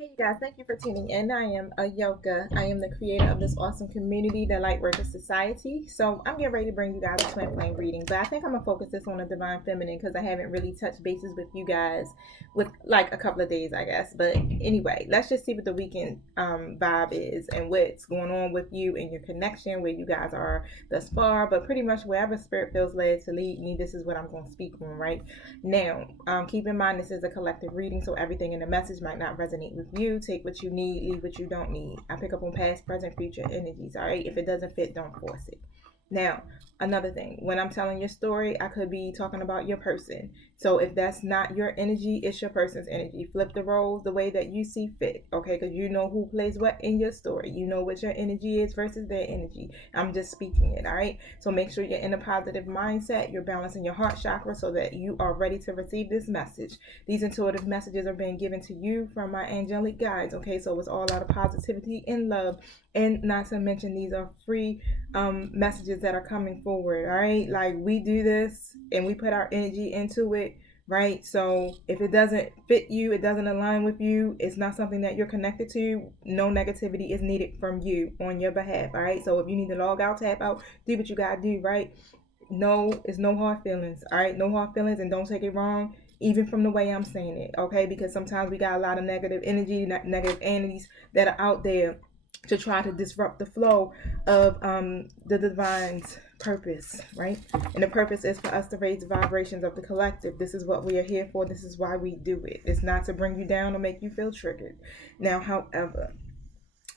Hey you guys, thank you for tuning in. I am Ayoka. I am the creator of this awesome community, the Lightworker Society. So I'm getting ready to bring you guys a twin flame reading, but I think I'm gonna focus this on the divine feminine because I haven't really touched bases with you guys with like a couple of days, I guess. But anyway, let's just see what the weekend vibe is and what's going on with you and your connection, where you guys are thus far. But pretty much wherever spirit feels led to lead me, this is what I'm going to speak on, right? Now, keep in mind this is a collective reading, so everything in the message might not resonate with you. Take what you need, leave what you don't need. I pick up on past, present, future energies, all right? If it doesn't fit, don't force it. Now, another thing, when I'm telling your story, I could be talking about your person. So if that's not your energy, it's your person's energy. Flip the roles the way that you see fit, okay? Because you know who plays what in your story. You know what your energy is versus their energy. I'm just speaking it, all right? So make sure you're in a positive mindset. You're balancing your heart chakra so that you are ready to receive this message. These intuitive messages are being given to you from my angelic guides, okay? So it's all out of positivity and love. And not to mention, these are free messages that are coming forward, all right? Like, we do this and we put our energy into it, right? So if it doesn't fit you, it doesn't align with you, it's not something that you're connected to, no negativity is needed from you on your behalf, all right? So if you need to log out, tap out, do what you gotta do, right? No, it's no hard feelings, all right? No hard feelings, and don't take it wrong even from the way I'm saying it, okay? Because sometimes we got a lot of negative energy, negative entities that are out there to try to disrupt the flow of the divine's purpose, right? And the purpose is for us to raise the vibrations of the collective. This is what we are here for. This is why we do it. It's not to bring you down or make you feel triggered. Now, however,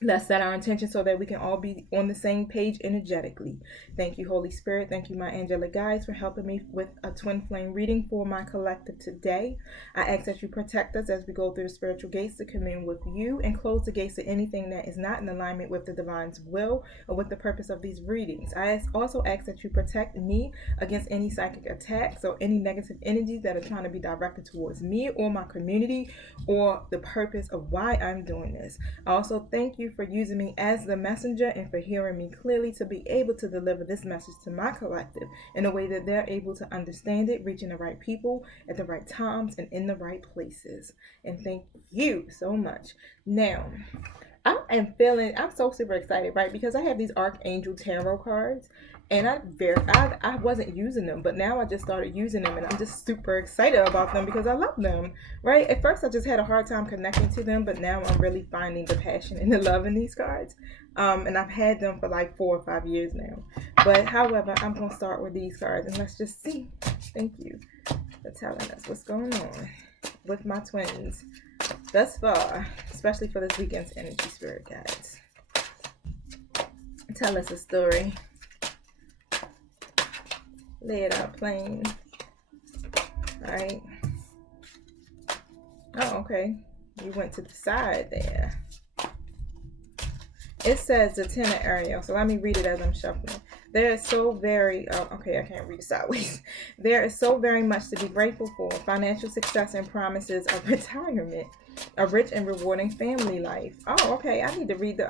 let's set our intention so that we can all be on the same page energetically. Thank you, Holy Spirit. Thank you, my angelic guides, for helping me with a twin flame reading for my collective today. I ask that you protect us as we go through the spiritual gates to commune with you and close the gates to anything that is not in alignment with the divine's will or with the purpose of these readings. I also ask that you protect me against any psychic attacks or any negative energies that are trying to be directed towards me or my community or the purpose of why I'm doing this. I also thank you for using me as the messenger and for hearing me clearly to be able to deliver this message to my collective in a way that they're able to understand it, reaching the right people at the right times and in the right places. And thank you so much. Now, I'm so super excited, right? Because I have these Archangel Tarot cards and I wasn't using them, but now I just started using them and I'm just super excited about them because I love them, right? At first I just had a hard time connecting to them, but now I'm really finding the passion and the love in these cards. And I've had them for like 4 or 5 years now. But however, I'm gonna start with these cards and let's just see. Thank you for telling us what's going on with my twins thus far, especially for this weekend's energy, spirit guides. Tell us a story. Lay it out plain. All right. Oh, okay. You went to the side there. It says the Ten of Ariel. So let me read it as I'm shuffling. There is so very, okay, I can't read it sideways. There is so very much to be grateful for. Financial success and promises of retirement. A rich and rewarding family life. Oh, okay. I need to read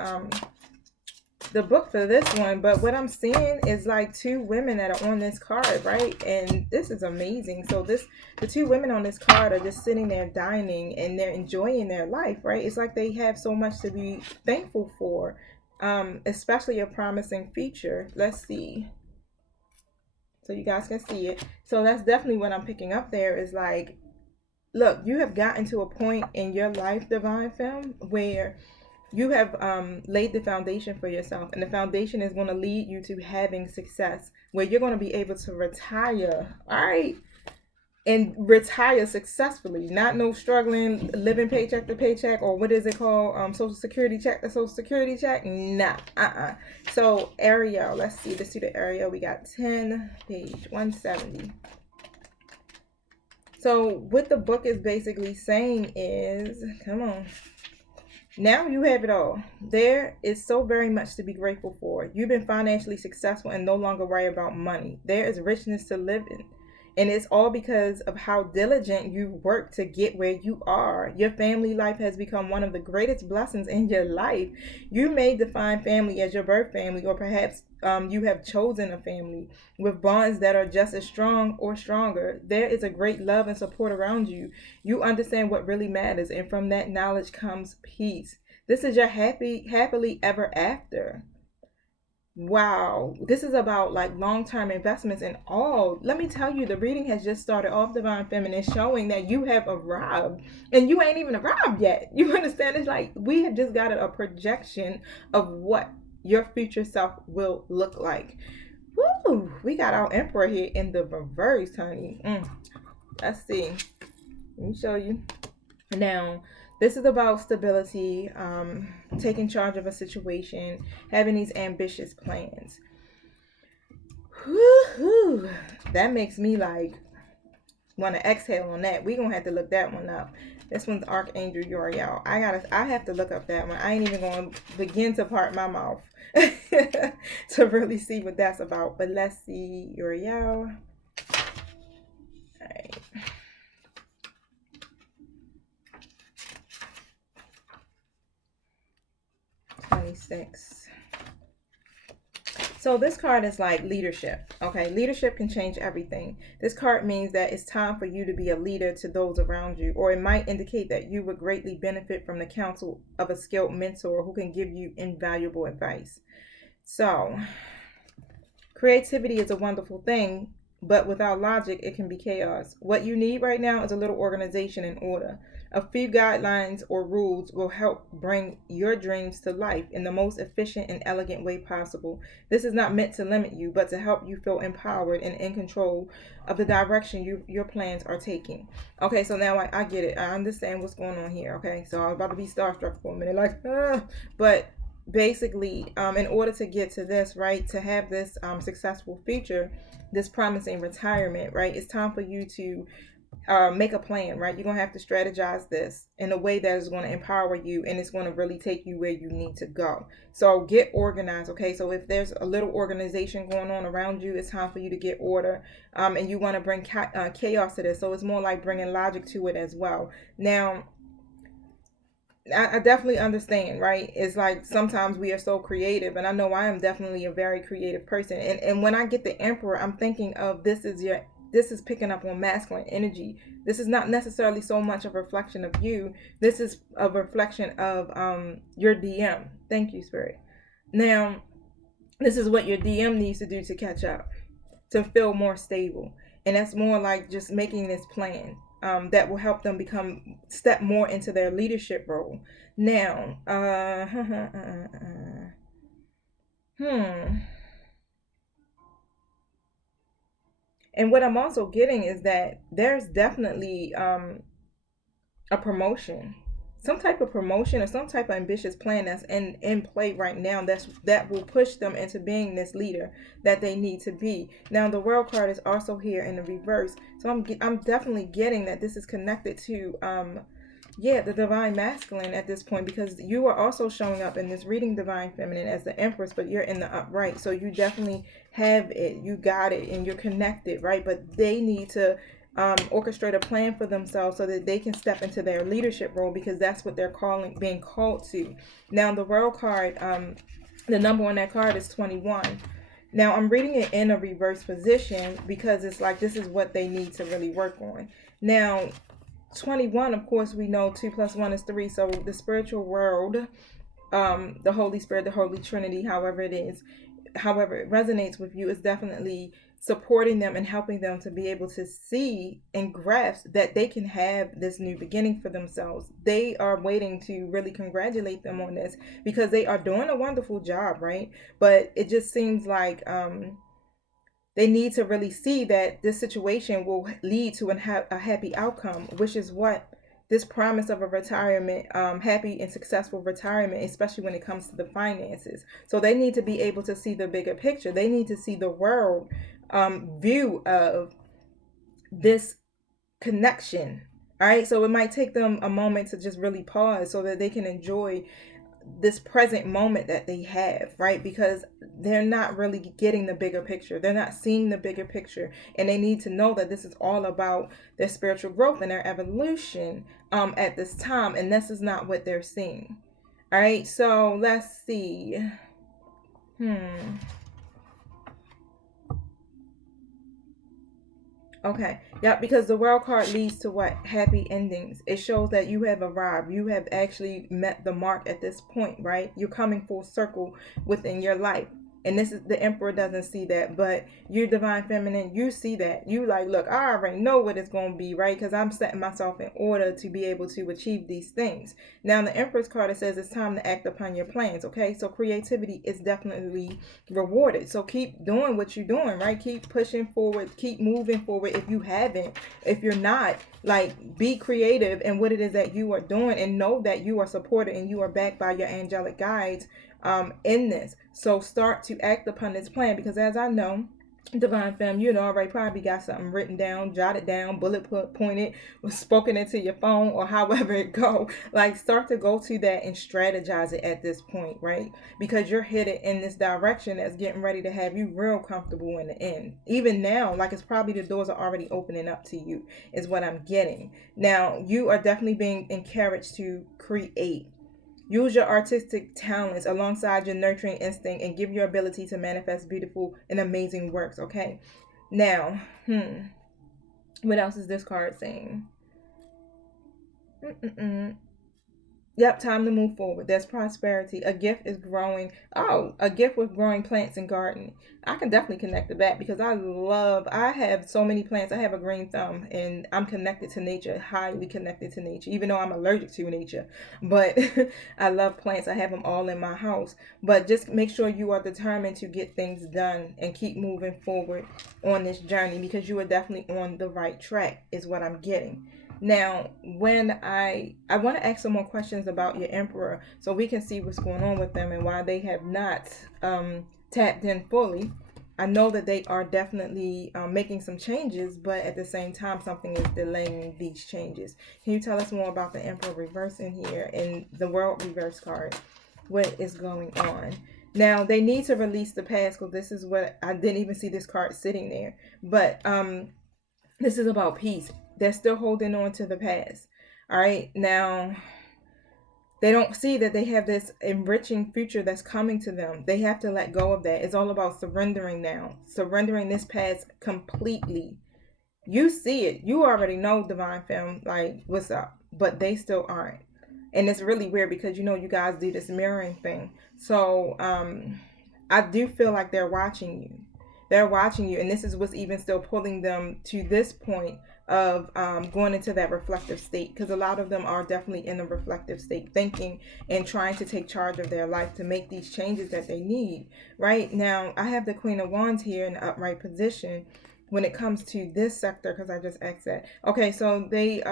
the book for this one, but what I'm seeing is like two women that are on this card, right? And this is amazing. So the two women on this card are just sitting there dining and they're enjoying their life, right? It's like they have so much to be thankful for, especially a promising future. Let's see, so you guys can see it. So that's definitely what I'm picking up there is like, look, you have gotten to a point in your life, divine femme, where you have laid the foundation for yourself, and the foundation is going to lead you to having success where you're going to be able to retire, all right, and retire successfully, not no struggling living paycheck to paycheck, or what is it called, social security check to social security check. Nah. So Ariel, let's see the Ariel. We got 10, page 170. So what the book is basically saying is, come on, now you have it all. There is so very much to be grateful for. You've been financially successful and no longer worry about money. There is richness to live in. And it's all because of how diligent you work to get where you are. Your family life has become one of the greatest blessings in your life. You may define family as your birth family, or perhaps you have chosen a family with bonds that are just as strong or stronger. There is a great love and support around you. You understand what really matters, and from that knowledge comes peace. This is your happily ever after. Wow, this is about like long-term investments and all. Let me tell you, the reading has just started off, Divine Feminine, showing that you have arrived and you ain't even arrived yet. You understand? It's like we have just got a projection of what your future self will look like. Woo! We got our Emperor here in the reverse, honey. Let's see. Let me show you. Now, this is about stability, taking charge of a situation, having these ambitious plans. Woo-hoo. That makes me like want to exhale on that. We gonna have to look that one up. This one's Archangel Uriel. I have to look up that one. I ain't even gonna begin to part my mouth to really see what that's about. But let's see, Uriel. All right. 26. So this card is like leadership. Okay, leadership can change everything. This card means that it's time for you to be a leader to those around you, or it might indicate that you would greatly benefit from the counsel of a skilled mentor who can give you invaluable advice. So, creativity is a wonderful thing, but without logic, it can be chaos. What you need right now is a little organization and order. A few guidelines or rules will help bring your dreams to life in the most efficient and elegant way possible. This is not meant to limit you, but to help you feel empowered and in control of the direction your plans are taking. Okay, so now I get it. I understand what's going on here. Okay, so I was about to be starstruck for a minute, like, but basically, in order to get to this, right, to have this successful future, this promising retirement, right, it's time for you to make a plan, right? You're going to have to strategize this in a way that is going to empower you, and it's going to really take you where you need to go. So get organized, okay? So if there's a little organization going on around you, it's time for you to get order, and you want to bring chaos to this. So it's more like bringing logic to it as well. Now, I definitely understand, right? It's like sometimes we are so creative, and I know I am definitely a very creative person. And when I get the Emperor, I'm thinking of this is picking up on masculine energy. This is not necessarily so much a reflection of you. This is a reflection of your DM. Thank you, Spirit. Now, this is what your DM needs to do to catch up, to feel more stable. And that's more like just making this plan that will help them step more into their leadership role. Now, And what I'm also getting is that there's definitely a promotion, some type of promotion or some type of ambitious plan that's in play right now that will push them into being this leader that they need to be. Now the World card is also here in the reverse, so I'm definitely getting that this is connected to the Divine Masculine at this point, because you are also showing up in this reading, Divine Feminine, as the Empress, but you're in the upright, so you definitely have it, you got it, and you're connected, right? But they need to orchestrate a plan for themselves so that they can step into their leadership role, because that's what they're being called to. Now the World card, the number on that card is 21. Now I'm reading it in a reverse position because it's like this is what they need to really work on. Now 21, of course, we know 2 + 1 is 3. So the spiritual world, the Holy Spirit, the Holy Trinity, however it resonates with you, is definitely supporting them and helping them to be able to see and grasp that they can have this new beginning for themselves. They are waiting to really congratulate them on this because they are doing a wonderful job, right? But it just seems like they need to really see that this situation will lead to a happy outcome, which is what this promise of a retirement, happy and successful retirement, especially when it comes to the finances. So they need to be able to see the bigger picture. They need to see the world view of this connection. All right. So it might take them a moment to just really pause so that they can enjoy this present moment that they have, right? Because they're not really getting the bigger picture. They're not seeing the bigger picture. And they need to know that this is all about their spiritual growth and their evolution at this time. And this is not what they're seeing. All right. So let's see. Okay. Yeah, because the world card leads to what? Happy endings. It shows that you have arrived. You have actually met the mark at this point, right? You're coming full circle within your life. And this is the emperor doesn't see that, but you divine feminine, you see that. You like, look, I already know what it's going to be, right? Because I'm setting myself in order to be able to achieve these things. Now, in the empress card, it says it's time to act upon your plans, okay? So creativity is definitely rewarded. So keep doing what you're doing, right? Keep pushing forward, keep moving forward. If you're not, like, be creative in what it is that you are doing, and know that you are supported and you are backed by your angelic guides in this. So start to act upon this plan, because as I know, divine femme, you know, already probably got something written down, jotted down, bullet pointed, was spoken into your phone, or however it go. Like, start to go to that and strategize it at this point, right? Because you're headed in this direction that's getting ready to have you real comfortable in the end. Even now, like, it's probably the doors are already opening up to you, is what I'm getting. Now, you are definitely being encouraged to create. Use your artistic talents alongside your nurturing instinct and give your ability to manifest beautiful and amazing works, okay? Now, what else is this card saying? Yep, time to move forward. There's prosperity. A gift is growing. Oh, a gift with growing plants and gardening. I can definitely connect to that, because I have so many plants. I have a green thumb, and I'm connected to nature, highly connected to nature, even though I'm allergic to nature. But I love plants. I have them all in my house. But just make sure you are determined to get things done and keep moving forward on this journey, because you are definitely on the right track, is what I'm getting. Now, when I want to ask some more questions about your emperor, so we can see what's going on with them and why they have not tapped in fully. I know that they are definitely making some changes, but at the same time, something is delaying these changes. Can you tell us more about the emperor reverse in here and the world reverse card? What is going on? Now, they need to release the past, because this is what I didn't even see this card sitting there. But this is about peace. They're still holding on to the past. All right. Now, they don't see that they have this enriching future that's coming to them. They have to let go of that. It's all about surrendering now. Surrendering this past completely. You see it. You already know, divine femme, like, what's up. But they still aren't. And it's really weird, because, you know, you guys do this mirroring thing. So I do feel like they're watching you. They're watching you, and this is what's even still pulling them to this point of going into that reflective state, because a lot of them are definitely in a reflective state, thinking and trying to take charge of their life to make these changes that they need. Right now, I have the Queen of Wands here in the upright position when it comes to this sector, because I just asked that. Okay, so they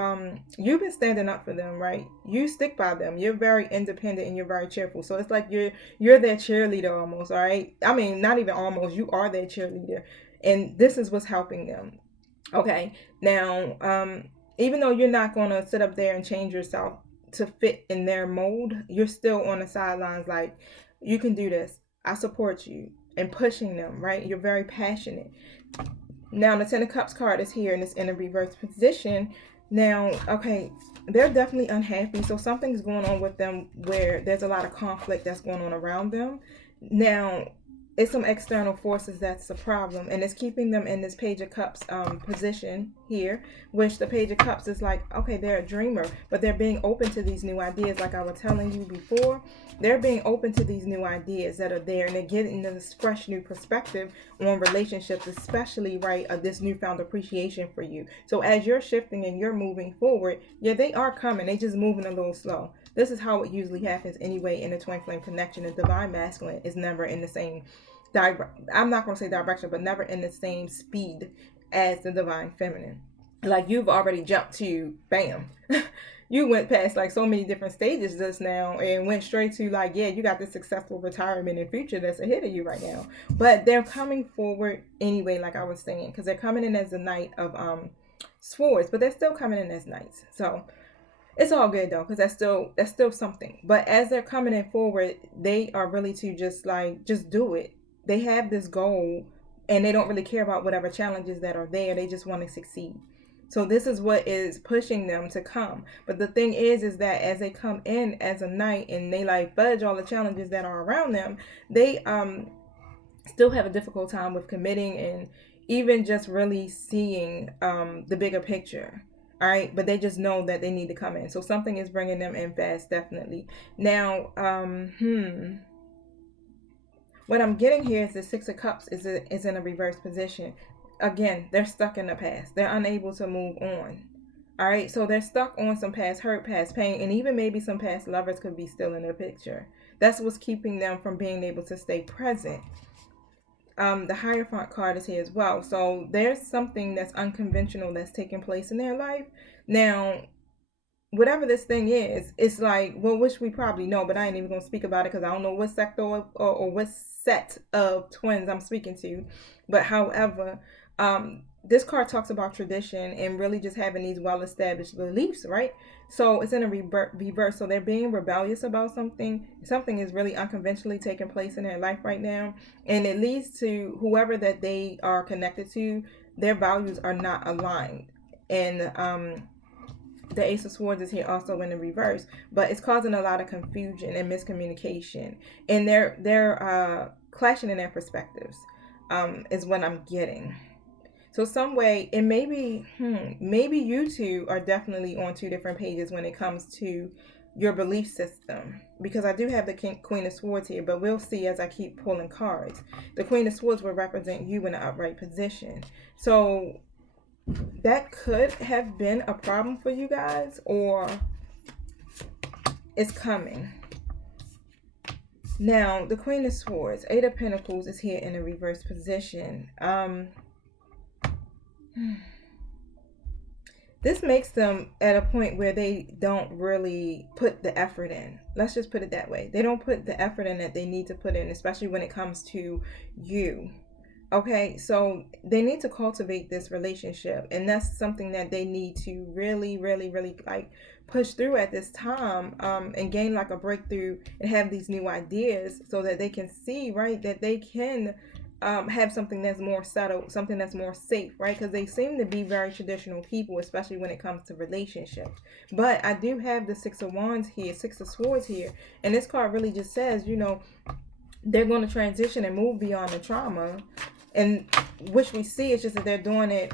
you've been standing up for them, right? You stick by them. You're very independent and you're very cheerful. So it's like you're their cheerleader almost, all right? I mean, not even almost, you are their cheerleader. And this is what's helping them. Okay. Now, even though you're not gonna sit up there and change yourself to fit in their mold, you're still on the sidelines, like, you can do this. I support you, and pushing them, right? You're very passionate. Now, the Ten of Cups card is here, and it's in a reverse position. Now, okay, they're definitely unhappy. So something's going on with them where there's a lot of conflict that's going on around them. Now, it's some external forces that's the problem, and it's keeping them in this Page of Cups position here, which the Page of Cups is like, okay, they're a dreamer, but they're being open to these new ideas. Like I was telling you before, they're being open to these new ideas that are there, and they're getting this fresh new perspective on relationships, especially, right, this newfound appreciation for you. So as you're shifting and you're moving forward, yeah, they are coming. They just moving a little slow. This is how it usually happens anyway in a twin flame connection. The divine masculine is never in the same I'm not going to say direction, but never in the same speed as the divine feminine. Like, you've already jumped to bam. You went past like so many different stages just now and went straight to, like, yeah, you got this successful retirement and future that's ahead of you right now. But they're coming forward anyway, like I was saying, because they're coming in as the Knight of Swords, but they're still coming in as knights. So It's all good though, because that's still something. But as they're coming in forward, they are really to just do it. They have this goal, and they don't really care about whatever challenges that are there. They just want to succeed. So this is what is pushing them to come. But the thing is that as they come in as a knight and they like fudge all the challenges that are around them, they still have a difficult time with committing and even just really seeing the bigger picture. All right, but they just know that they need to come in. So something is bringing them in fast, definitely. Now, what I'm getting here is the Six of Cups is in a reverse position. Again, they're stuck in the past. They're unable to move on. All right, so they're stuck on some past hurt, past pain, and even maybe some past lovers could be still in the picture. That's what's keeping them from being able to stay present. The Hierophant card is here as well. So there's something that's unconventional that's taking place in their life. Now, whatever this thing is, it's like, well, which we probably know, but I ain't even going to speak about it because I don't know what sector or what set of twins I'm speaking to. But however, this card talks about tradition and really just having these well-established beliefs, right? So it's in a reverse. So they're being rebellious about something. Something is really unconventionally taking place in their life right now. And it leads to whoever that they are connected to, their values are not aligned. And the Ace of Swords is here also in the reverse, but it's causing a lot of confusion and miscommunication, and they're clashing in their perspectives. Is what I'm getting. So some way, and maybe you two are definitely on two different pages when it comes to your belief system, because I do have the Queen of Swords here, but we'll see as I keep pulling cards. The Queen of Swords will represent you in an upright position. So that could have been a problem for you guys, or it's coming. Now, the Queen of Swords, Eight of Pentacles is here in a reverse position. This makes them at a point where they don't really put the effort in. Let's just put it that way. They don't put the effort in that they need to put in, especially when it comes to you. Okay, so they need to cultivate this relationship, and that's something that they need to really, really, really like push through at this time, and gain like a breakthrough and have these new ideas so that they can see, right, that they can have something that's more settled, something that's more safe, right? Because they seem to be very traditional people, especially when it comes to relationships. But I do have the Six of Wands here, Six of Swords here, and this card really just says, they're going to transition and move beyond the trauma. And which we see is just that they're doing it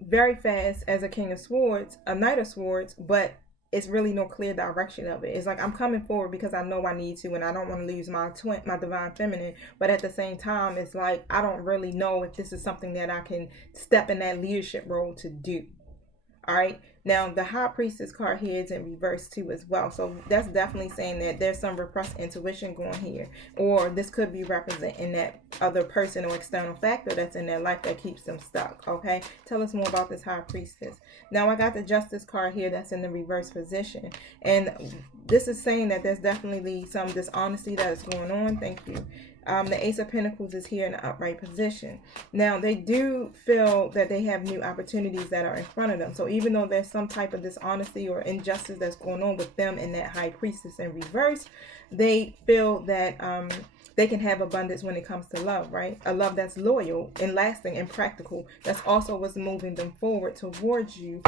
very fast as a King of Swords, a Knight of Swords, but it's really no clear direction of it. It's like, I'm coming forward because I know I need to, and I don't want to lose my divine feminine, but at the same time, it's like, I don't really know if this is something that I can step in that leadership role to do. All right. Now, the High Priestess card here is in reverse too as well. So that's definitely saying that there's some repressed intuition going here. Or this could be representing that other person or external factor that's in their life that keeps them stuck. Okay. Tell us more about this High Priestess. Now, I got the Justice card here that's in the reverse position. And this is saying that there's definitely some dishonesty that is going on. Thank you. The Ace of Pentacles is here in an upright position. Now, they do feel that they have new opportunities that are in front of them. So even though there's some type of dishonesty or injustice that's going on with them and that High Priestess in reverse, they feel that they can have abundance when it comes to love, right? A love that's loyal and lasting and practical. That's also what's moving them forward towards you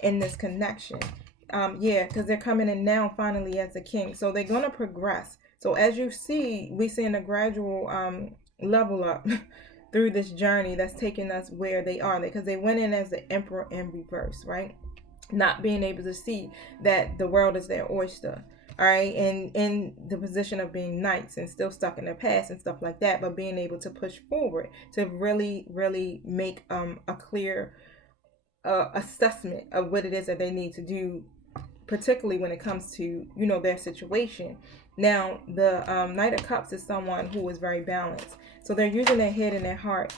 in this connection. Because they're coming in now finally as a king. So they're going to progress. So as you see, we're seeing a gradual level up through this journey that's taking us where they are. Because they went in as the Emperor in reverse, right? Not being able to see that the world is their oyster. All right, and in the position of being knights and still stuck in their past and stuff like that, but being able to push forward to really, really make a clear assessment of what it is that they need to do, particularly when it comes to, their situation. Now, the Knight of Cups is someone who is very balanced. So they're using their head and their heart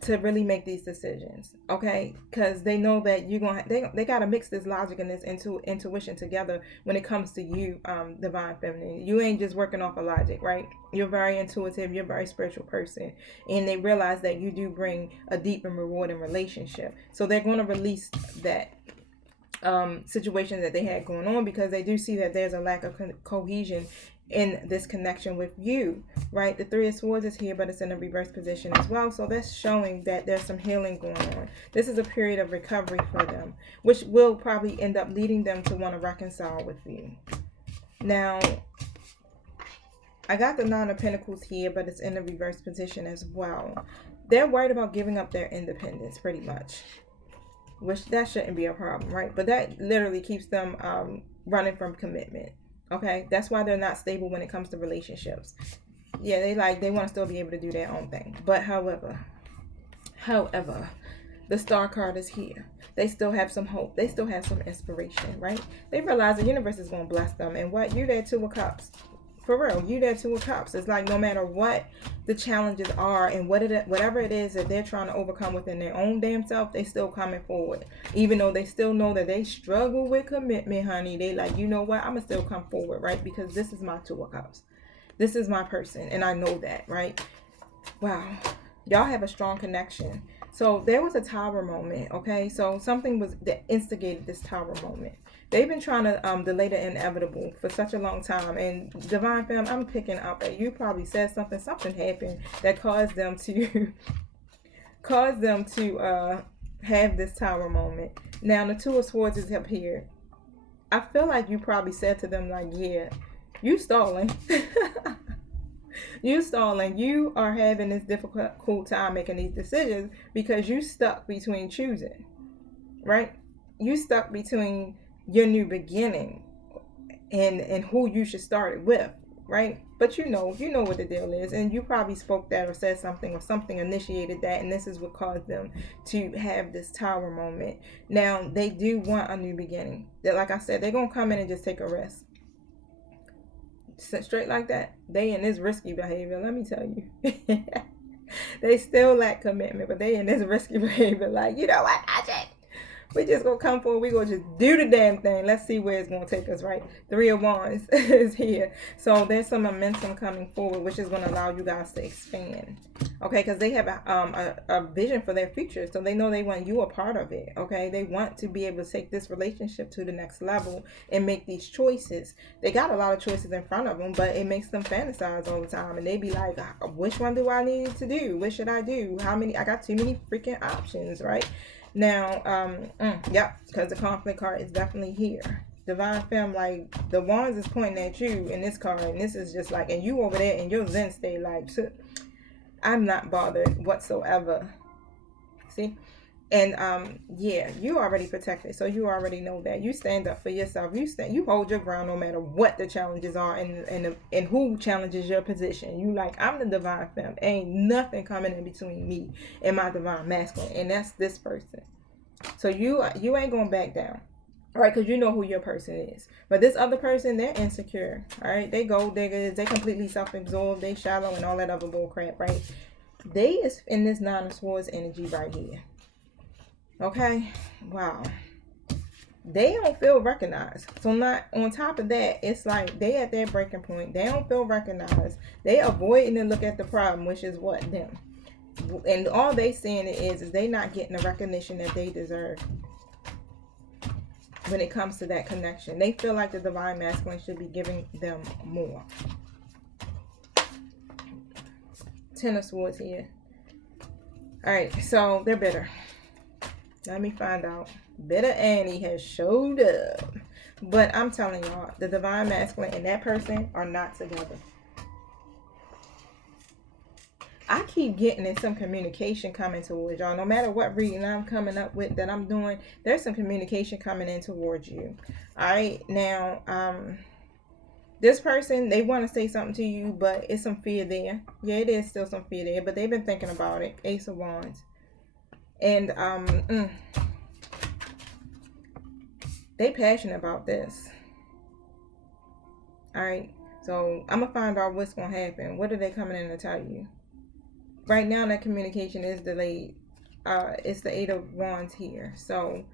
to really make these decisions, okay? Because they know that they got to mix this logic and this intuition together when it comes to you, divine feminine. You ain't just working off of logic, right? You're very intuitive. You're a very spiritual person. And they realize that you do bring a deep and rewarding relationship. So they're going to release that situations that they had going on, because they do see that there's a lack of cohesion in this connection with you, right? The Three of Swords is here, but it's in a reverse position as well. So that's showing that there's some healing going on. This is a period of recovery for them, which will probably end up leading them to want to reconcile with you. Now, I got the Nine of Pentacles here, but it's in a reverse position as well. They're worried about giving up their independence pretty much, which that shouldn't be a problem, right? But that literally keeps them running from commitment. Okay, that's why they're not stable when it comes to relationships. Yeah, they want to still be able to do their own thing. But however, the Star card is here. They still have some hope. They still have some inspiration, right? They realize the universe is going to bless them. And what? You're there, Two of Cups. For real, you there, Two of Cups. It's like no matter what the challenges are and whatever it is that they're trying to overcome within their own damn self, they still coming forward. Even though they still know that they struggle with commitment, honey. They like, you know what? I'm going to still come forward, right? Because this is my Two of Cups. This is my person. And I know that, right? Wow. Y'all have a strong connection. So there was a tower moment, okay? So something was that instigated this tower moment. They've been trying to delay the inevitable for such a long time. And Divine Femme, I'm picking up that you probably said something happened that caused them to have this tower moment. Now the Two of Swords is up here. I feel like you probably said to them like, yeah, you stalling. You stalling. You are having this difficult time making these decisions because you stuck between choosing, right? You stuck between your new beginning and who you should start it with, right? But you know what the deal is, and you probably spoke that or said something or something initiated that, and this is what caused them to have this tower moment. Now they do want a new beginning. That, like I said, they're gonna come in and just take a risk. Straight like that. They in this risky behavior, let me tell you. They still lack commitment, but they in this risky behavior. Like, you know what, we just gonna come forward. We gonna just do the damn thing. Let's see where it's gonna take us, right? Three of Wands is here. So there's some momentum coming forward, which is gonna allow you guys to expand. Okay, because they have a vision for their future. So they know they want you a part of it. Okay, they want to be able to take this relationship to the next level and make these choices. They got a lot of choices in front of them, but it makes them fantasize all the time. And they be like, which one do I need to do? What should I do? How many? I got too many freaking options, right? Now, yep, because the conflict card is definitely here. Divine Femme, like, the Wands is pointing at you in this card, and this is just like, and you over there in your Zen state, like, I'm not bothered whatsoever. See? And, yeah, you already protected, so you already know that. You stand up for yourself. You hold your ground no matter what the challenges are and who challenges your position. You like, I'm the Divine Femme. Ain't nothing coming in between me and my Divine Masculine, and that's this person. So you ain't going back down, all right? Because you know who your person is. But this other person, they're insecure, all right? They gold diggers. They completely self-absorbed. They shallow and all that other bull crap, right? They is in this Nine of Swords energy right here. Okay, wow. They don't feel recognized. So not on top of that, it's like they at their breaking point. They don't feel recognized. They avoiding to look at the problem, which is what? Them. And all they saying is they not getting the recognition that they deserve when it comes to that connection. They feel like the Divine Masculine should be giving them more. Ten of Swords here. All right, so they're bitter. Let me find out. Bitter Annie has showed up. But I'm telling y'all, the Divine Masculine and that person are not together. I keep getting in some communication coming towards y'all. No matter what reading I'm coming up with that I'm doing, there's some communication coming in towards you. Alright, now, this person, they want to say something to you, but it's some fear there. Yeah, it is still some fear there, but they've been thinking about it. Ace of Wands. And they passionate about this. Alright, so I'm gonna find out what's gonna happen. What are they coming in to tell you? Right now that communication is delayed. It's the Eight of Wands here. So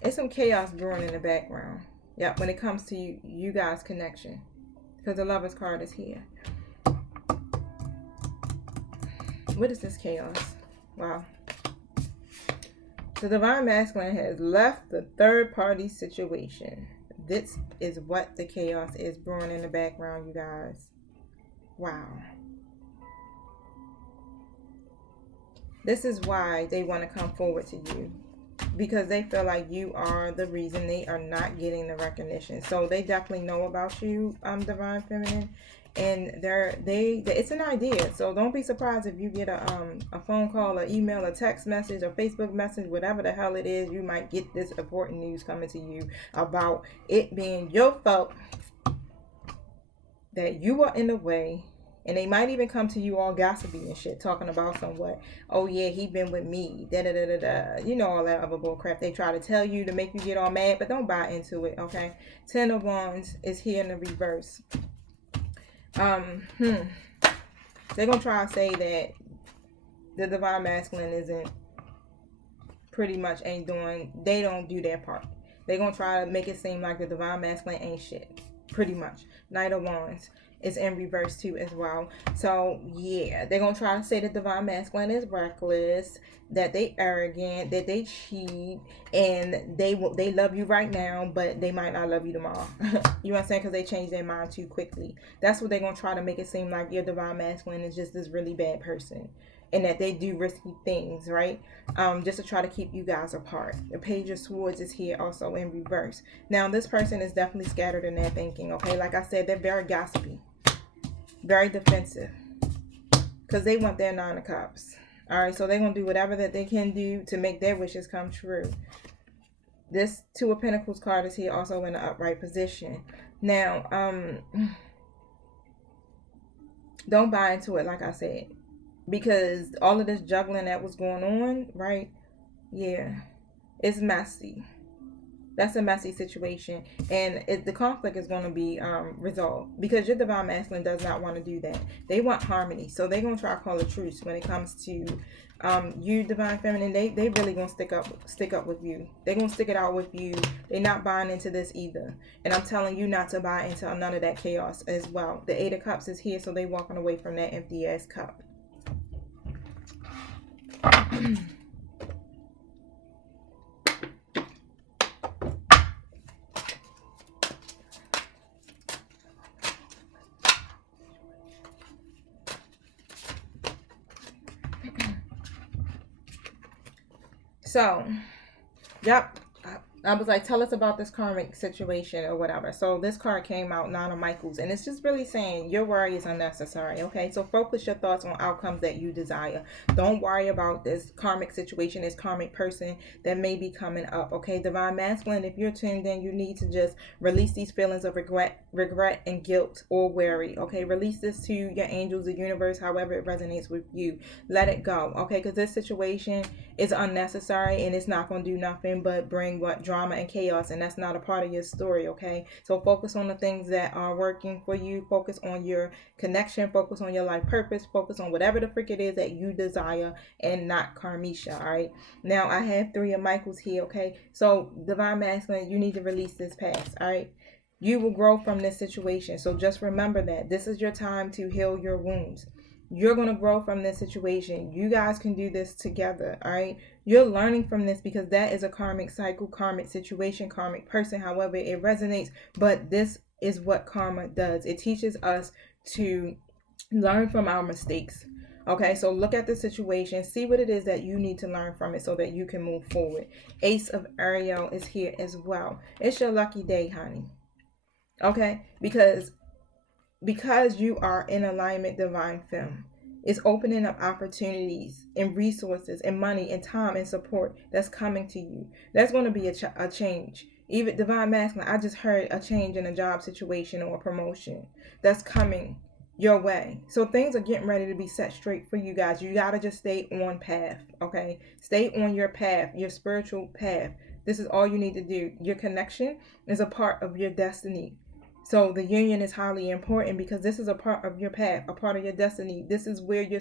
it's some chaos brewing in the background. Yep, when it comes to you guys' connection. Because the Lover's card is here. What is this chaos? Wow. The divine masculine has left the third party situation. This is what the chaos is brewing in the background, you guys. Wow. This is why they want to come forward to you, because they feel like you are the reason they are not getting the recognition. So they definitely know about you, divine feminine, and it's an idea. So don't be surprised if you get a phone call, an email, a text message, a Facebook message, whatever the hell it is. You might get this important news coming to you about it being your fault that you are in the way. And they might even come to you all gossipy and shit, talking about somewhat, oh yeah, he been with me, da da da da da, you know, all that other bull crap they try to tell you to make you get all mad, but don't buy into it, okay? 10 of Wands is here in the reverse. They're gonna try to say that the divine masculine isn't, pretty much ain't doing, they don't do their part. They're gonna try to make it seem like the divine masculine ain't shit, pretty much. Knight of Wands is in reverse too as well. So yeah, they're gonna try to say the divine masculine is reckless, that they arrogant, that they cheat, and they love you right now, but they might not love you tomorrow. You know what I'm saying? Because they change their mind too quickly. That's what they're gonna try to make it seem like. Your divine masculine is just this really bad person, and that they do risky things, right? Just to try to keep you guys apart. The Page of Swords is here also in reverse. Now this person is definitely scattered in their thinking, okay? Like I said, they're very gossipy, very defensive, because they want their 9 of Cups. All right, so they're going to do whatever that they can do to make their wishes come true. This 2 of Pentacles card is here also in the upright position. Now, don't buy into it, like I said, because all of this juggling that was going on, right? Yeah, it's messy. That's a messy situation, and the conflict is going to be resolved, because your divine masculine does not want to do that. They want harmony, so they're going to try to call a truce when it comes to you, divine feminine. They really going to stick up with you. They're going to stick it out with you. They're not buying into this either, and I'm telling you not to buy into none of that chaos as well. The 8 of Cups is here, so they walking away from that empty ass cup. So, yep, I was like, tell us about this karmic situation or whatever. So this card came out, 9 of Michaels, and it's just really saying your worry is unnecessary, okay? So focus your thoughts on outcomes that you desire. Don't worry about this karmic situation, this karmic person that may be coming up, okay? Divine masculine, if you're tuned in, you need to just release these feelings of regret and guilt or worry, okay? Release this to your angels, the universe, however it resonates with you. Let it go, okay? Because this situation is unnecessary, and it's not going to do nothing but bring drama and chaos, and that's not a part of your story, okay? So focus on the things that are working for you. Focus on your connection. Focus on your life purpose. Focus on whatever the frick it is that you desire, and not karmisha. All right, now I have 3 of Michaels here, okay? So divine masculine, you need to release this past. All right, you will grow from this situation, so just remember that this is your time to heal your wounds. You're going to grow from this situation. You guys can do this together, all right? You're learning from this, because that is a karmic cycle, karmic situation, karmic person, however it resonates. But this is what karma does. It teaches us to learn from our mistakes. Okay, so look at the situation, see what it is that you need to learn from it so that you can move forward. Ace of Ariel is here as well. It's your lucky day, honey. Okay, because you are in alignment, divine femme, it's opening up opportunities and resources and money and time and support that's coming to you. That's going to be a change. Even divine masculine, I just heard a change in a job situation or a promotion that's coming your way. So things are getting ready to be set straight for you guys. You got to just stay on path, okay? Stay on your path, your spiritual path. This is all you need to do. Your connection is a part of your destiny. So the union is highly important, because this is a part of your path, a part of your destiny. This is where your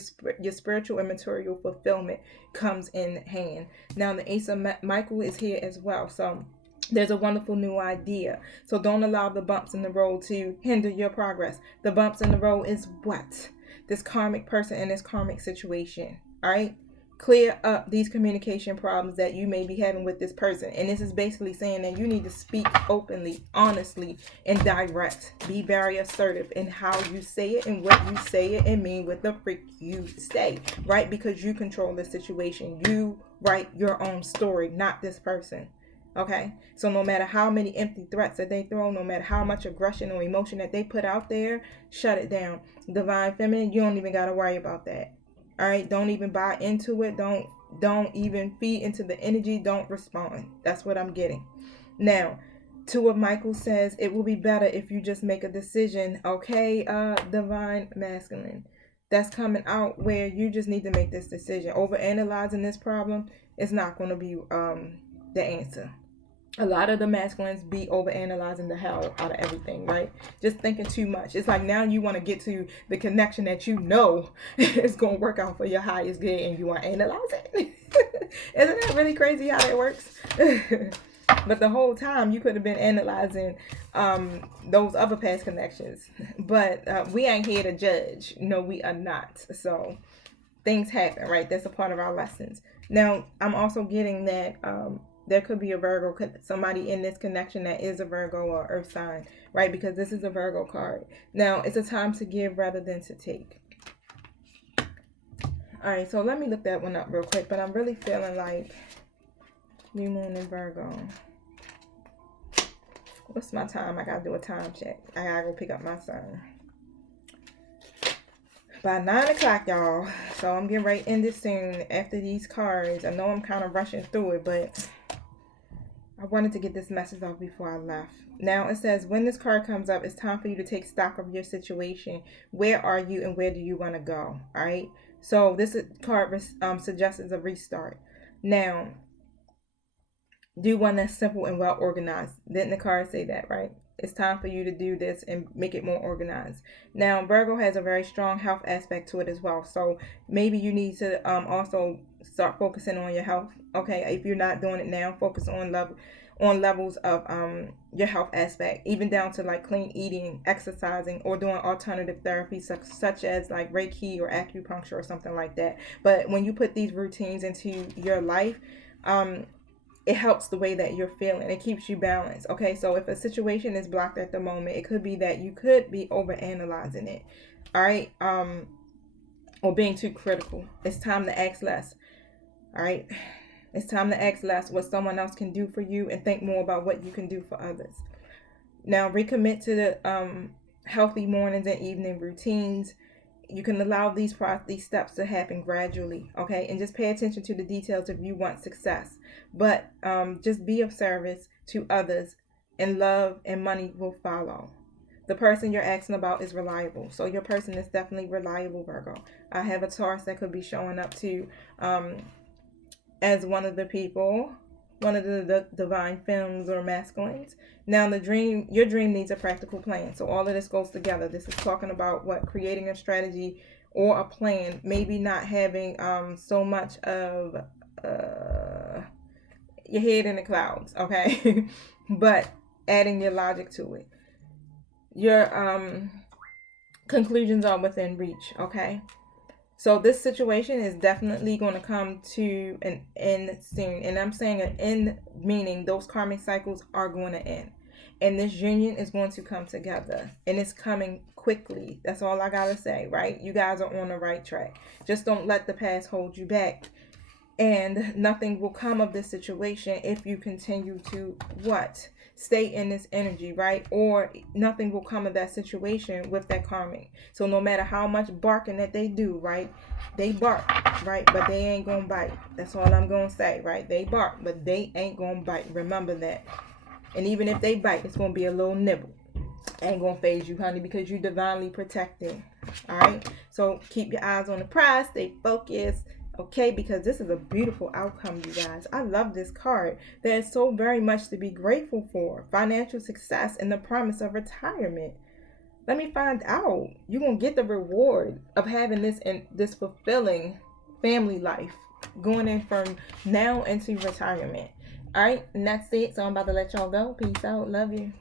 spiritual and material fulfillment comes in hand. Now the Ace of Michael is here as well. So there's a wonderful new idea. So don't allow the bumps in the road to hinder your progress. The bumps in the road is what? This karmic person and this karmic situation. All right? clear up these communication problems that you may be having with this person. And this is basically saying that you need to speak openly, honestly, and direct. Be very assertive in how you say it and what you say it and mean what the freak you say, right? Because you control the situation. You write your own story, not this person. Okay, so no matter how many empty threats that they throw, no matter how much aggression or emotion that they put out there, shut it down. Divine Feminine, you don't even got to worry about that. All right, don't even buy into it. Don't even feed into the energy. Don't respond. That's what I'm getting. Now, Two of Michael says it will be better if you just make a decision. Okay, Divine Masculine, that's coming out where you just need to make this decision. Overanalyzing this problem is not going to be the answer. A lot of the masculines be overanalyzing the hell out of everything, right? Just thinking too much. It's like now you want to get to the connection that you know is going to work out for your highest good, and you want to analyze it. Isn't that really crazy how that works? But the whole time you could have been analyzing those other past connections. But we ain't here to judge. No, we are not. So things happen, right? That's a part of our lessons. Now, I'm also getting that there could be a Virgo, somebody in this connection that is a Virgo or Earth sign, right? Because this is a Virgo card. Now, it's a time to give rather than to take. All right, so let me look that one up real quick. But I'm really feeling like New Moon in Virgo. What's my time? I got to do a time check. I got to go pick up my son. By 9 o'clock, y'all. So I'm getting right in this soon after these cards. I know I'm kind of rushing through it, but I wanted to get this message off before I left. Now it says, when this card comes up, it's time for you to take stock of your situation. Where are you and where do you want to go? All right. So this card suggests a restart. Now, do one that's simple and well organized. Didn't the card say that, right? It's time for you to do this and make it more organized. Now, Virgo has a very strong health aspect to it as well. So maybe you need to also start focusing on your health. Okay, if you're not doing it now, focus on levels of your health aspect, even down to like clean eating, exercising, or doing alternative therapy such as like Reiki or acupuncture or something like that. But when you put these routines into your life, it helps the way that you're feeling. It keeps you balanced. Okay, so if a situation is blocked at the moment, it could be that you could be overanalyzing it. All right, or being too critical. It's time to ask less. All right, it's time to ask less what someone else can do for you and think more about what you can do for others. Now, recommit to the healthy mornings and evening routines. You can allow these steps to happen gradually, okay? And just pay attention to the details if you want success. But just be of service to others, and love and money will follow. The person you're asking about is reliable. So your person is definitely reliable, Virgo. I have a Taurus that could be showing up too as one of the people, one of the divine femmes or masculines. Now, your dream needs a practical plan. So all of this goes together. This is talking about creating a strategy or a plan. Maybe not having so much of your head in the clouds, okay? But adding your logic to it. Your conclusions are within reach, okay? So this situation is definitely going to come to an end soon. And I'm saying an end meaning those karmic cycles are going to end. And this union is going to come together. And it's coming quickly. That's all I got to say, right? You guys are on the right track. Just don't let the past hold you back. And nothing will come of this situation if you continue to stay in this energy, right? Or nothing will come of that situation with that karmic. So no matter how much barking that they do, right? They bark, right? But they ain't gonna bite. That's all I'm gonna say, right? They bark, but they ain't gonna bite. Remember that. And even if they bite, it's gonna be a little nibble. Ain't gonna phase you, honey, because you're divinely protected. All right? So keep your eyes on the prize. Stay focused. Okay, because this is a beautiful outcome, you guys. I love this card. There's so very much to be grateful for. Financial success and the promise of retirement. Let me find out. You're going to get the reward of having this fulfilling family life going in from now into retirement. All right, and that's it. So I'm about to let y'all go. Peace out. Love you.